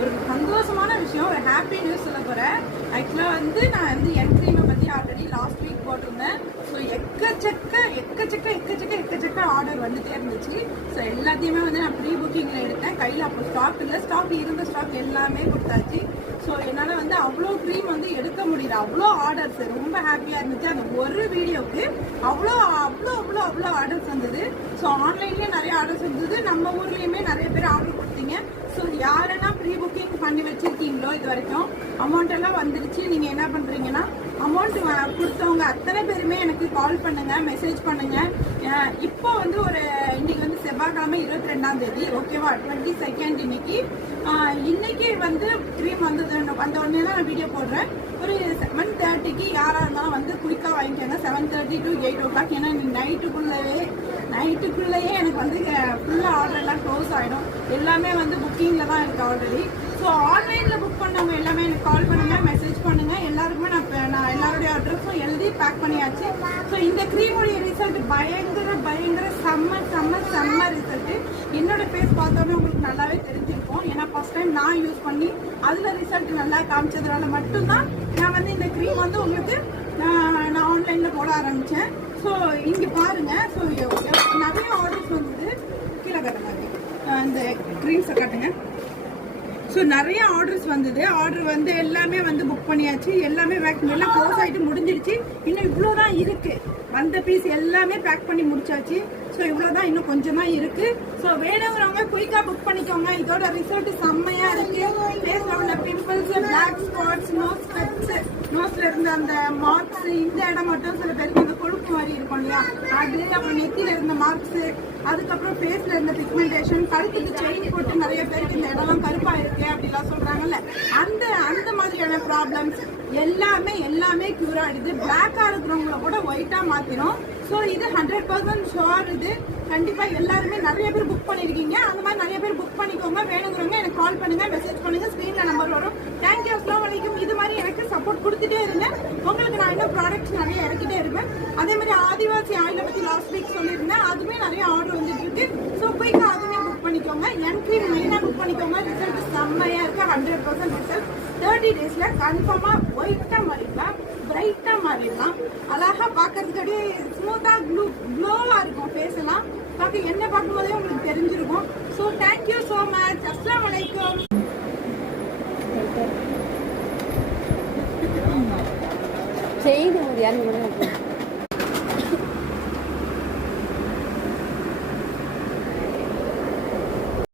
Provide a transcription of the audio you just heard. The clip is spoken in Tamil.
ஒரு சந்தோஷமான விஷயம், ஒரு ஹாப்பி நியூஸ் சொல்ல போகிறேன். ஆக்சுவலாக வந்து நான் வந்து என் க்ரீமை பற்றி ஆல்ரெடி லாஸ்ட் வீக் போட்டிருந்தேன். ஸோ எக்கச்சக்க ஆர்டர் வந்துட்டே இருந்துச்சு. ஸோ எல்லாத்தையுமே வந்து நான் ப்ரீ புக்கிங்கில் எடுத்தேன். கையில் அப்போ ஸ்டாக் இல்லை, ஸ்டாக் இருந்த ஸ்டாக் எல்லாமே கொடுத்தாச்சு. ஸோ என்னால் வந்து அவ்வளோ க்ரீம் வந்து எடுக்க முடியல, அவ்வளோ ஆர்டர்ஸ், ரொம்ப ஹாப்பியாக இருந்துச்சு. அந்த ஒரு வீடியோவுக்கு அவ்வளோ ஆர்டர்ஸ் வந்தது. ஸோ ஆன்லைன்லேயே நிறைய ஆர்டர்ஸ் வந்தது, நம்ம ஊர்லேயுமே நிறைய பேர் ஆர்டர் கொடுத்தீங்க. ஸோ யாரெல்லாம் ப்ரீ புக்கிங் பண்ணி வச்சுருக்கீங்களோ இது வரைக்கும் அமௌண்ட் எல்லாம் வந்துடுச்சு. நீங்கள் என்ன பண்ணுறீங்கன்னா அமௌண்ட் கொடுத்தவங்க அத்தனை பேருமே எனக்கு கால் பண்ணுங்கள், மெசேஜ் பண்ணுங்கள். இப்போ வந்து ஒரு இன்னைக்கு வந்து செவ்வாய்க்கிழமை 22ஆம் தேதி, ஓகேவா? 22nd இன்னைக்கு வந்து க்ரீம் வந்த உடனே தான் நான் வீடியோ போடுறேன். ஒரு 7:30க்கு யாராக இருந்தாலும் வந்து குயிக்காக வாங்கிக்கோங்க. 7:30 to 8 o'clock. ஏன்னா நைட்டுக்குள்ளேயே எனக்கு வந்து ஃபுல்லாக ஆர்டர் எல்லாம் க்ளோஸ் ஆகிடும். எல்லாமே வந்து புக்கிங்கில் தான் இருக்குது ஆல்ரெடி. ஸோ ஆன்லைனில் புக் பண்ணவங்க எல்லாமே எனக்கு கால் பண்ணுங்கள், மெசேஜ் பண்ணுங்கள். எல்லாருக்குமே நான் எல்லாருடைய அட்ரஸும் எழுதி பேக் பண்ணியாச்சு. ஸோ இந்த க்ரீமுடைய ரிசல்ட் பயங்கர செம்ம ரிசல்ட்டு. என்னோட ஃபேஸ் பார்த்தோன்னே உங்களுக்கு நல்லாவே தெரிஞ்சிருக்கும். ஏன்னா ஃபர்ஸ்ட் டைம் நான் யூஸ் பண்ணி அதில் ரிசல்ட் நல்லா காமிச்சதுனால மட்டும்தான் நான் வந்து இந்த க்ரீம் வந்து உங்களுக்கு நான் ஆன்லைனில் போட ஆரம்பித்தேன். ஸோ இங்கே பாருங்கள். ஸோ நிறைய ஆர்டர்ஸ் வந்தது. கீழே காட்டுங்க, இந்த க்ரீம்ஸை காட்டுங்க. ஸோ நிறைய ஆர்டர்ஸ் வந்தது. ஆர்டர் வந்து எல்லாமே வந்து புக் பண்ணியாச்சு. எல்லாமே எல்லாம் க்ளோஸ் ஆகிட்டு முடிஞ்சிடுச்சு. இன்னும் இவ்வளோ தான் இருக்குது. வந்த பீஸ் எல்லாமே பேக் பண்ணி முடிச்சாச்சு. ஸோ இவ்வளோ தான், இன்னும் கொஞ்சம் தான் இருக்குது. ஸோ வேணுங்கிறவங்க குயிக்காக புக் பண்ணிக்கோங்க. இதோட ரிசல்ட் செம்மையாக இருக்குது. ஃபேஸில் உள்ள பிம்பிள்ஸ், பிளாக் ஸ்பாட்ஸ், நோஸ்ல இருந்த அந்த மார்க்ஸ், இந்த இடம் மட்டும் சில பேருக்கு இந்த கொழுப்பு மாதிரி இருக்கும் இல்லையா, அது, அப்புறம் நெத்தியில் இருந்த மார்க்ஸ், அதுக்கப்புறம் ஃபேஸில் இருந்த பிக்மெண்டேஷன், கழுத்துக்கு செயின் போட்டு நிறைய பேருக்கு இந்த இடம்லாம் கருப்பாக இருக்கு அப்படிலாம் சொல்கிறாங்கல்ல, அந்த மாதிரியான ப்ராப்ளம்ஸ் எல்லாமே க்யூர் ஆகிடுது. பிளாக்காக இருக்கிறவங்கள கூட ஒயிட்டாக மாற்றிடும். ஸோ இது 100% ஷுவர். இது கண்டிப்பாக எல்லாருமே நிறைய பேர் புக் பண்ணியிருக்கீங்க. அந்த மாதிரி நிறைய பேர் புக் பண்ணிக்கோங்க. வேணுங்கிறவங்க எனக்கு கால் பண்ணுங்கள், மெசேஜ் பண்ணுங்கள், ஸ்க்ரீனில் நம்பர் வரும். தேங்க்யூ, அஸ்ஸலாமு அலைக்கும். இது மாதிரி எனக்கு சப்போர்ட் கொடுத்துட்டே இருந்தேன். உங்களுக்கு நான் இன்னும் ப்ராடக்ட்ஸ் நிறைய இறக்கிட்டே இருப்பேன். அதே மாதிரி ஆதிவாசி ஆயிலை பற்றி லாஸ்ட் வீக் சொல்லியிருந்தேன். அதுவுமே நிறைய ஆர்டர் வந்துட்டு இருக்கு. ஸோ குயிக்காக அதுவுமே புக் பண்ணிக்கோங்க. என் க்ரீம் மெயினாக புக் பண்ணிக்கோங்க. ரிசல்ட் செம்மையாக இருக்குது. 100% ரிசல்ட் 30 daysல கன்ஃபார்மாக ஒயிட்டாக மாறிடலாம், பிரைட்டாக மாறிடலாம். அழகாக பார்க்கறதுக்கு அப்படியே ஸ்மூத்தாக க்ளோவாக இருக்கும் ஃபேஸ் எல்லாம். பார்க்க என்ன பார்க்கும்போதே உங்களுக்கு தெரிஞ்சிருக்கும். So thank you so much. அஸ்ஸலாமு அலைக்கும். செய்து முடியாது.